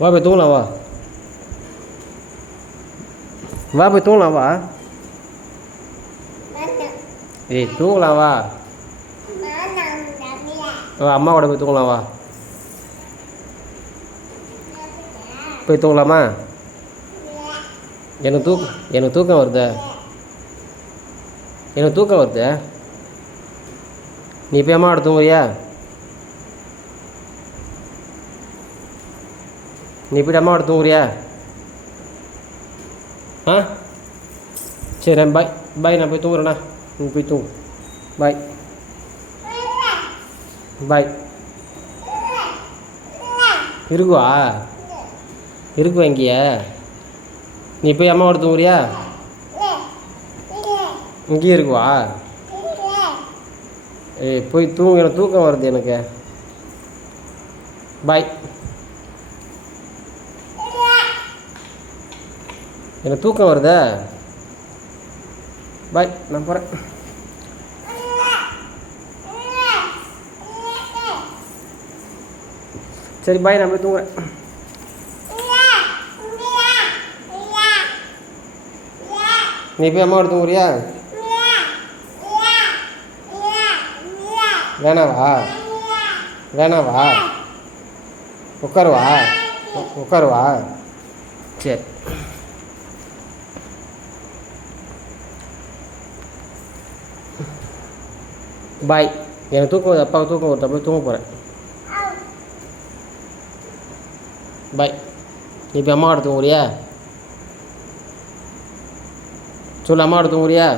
வா போய் தூங்கலாம் வா வா போய் தூங்கலாம் வா ஏய் தூங்கலாம் வா வா அம்மா கூட போய் தூங்கலாம் வா போய் தூங்கலாமா எனக்கு தூக்கம் எனக்கு தூக்கம் வருது எனக்கு தூக்கம் வருது நீ போய் அம்மாவோட தூங்குறியா நீ போய்ட்டு அம்மாவோட தூங்குறியா? ஆ? சரி பாய் பாய் நான் போய் தூங்குறேண்ணா நீ போய் தூங்கு. பாய் பாய் இருக்குவா? இருக்குவா இங்கேயே? நீ போய் அம்மாவோட தூங்குறியா? இங்கேயே இருக்குவா? ஏய் போய் தூங்க எனக்கு தூக்கம் வருது எனக்கு. பாய் எனக்கு தூக்கம் வருதா. பாய் நான் போகிறேன் சரி பாய் நான் போய் தூங்குறேன். நீ போய் அம்மாவோட தூங்குறியா? வேணாவா? வேணாவா? உட்காருவா. உட்காருவா. சரி. பாய் எனக்கு தூக்கம் வருது அப்பாவுக்கு தூக்கம் வருது அப்படியே தூங்க போகிறேன் பாய் நீ இப்போ அம்மாவோட தூங்குறியா சொல்லு அம்மாவோட தூங்குறியா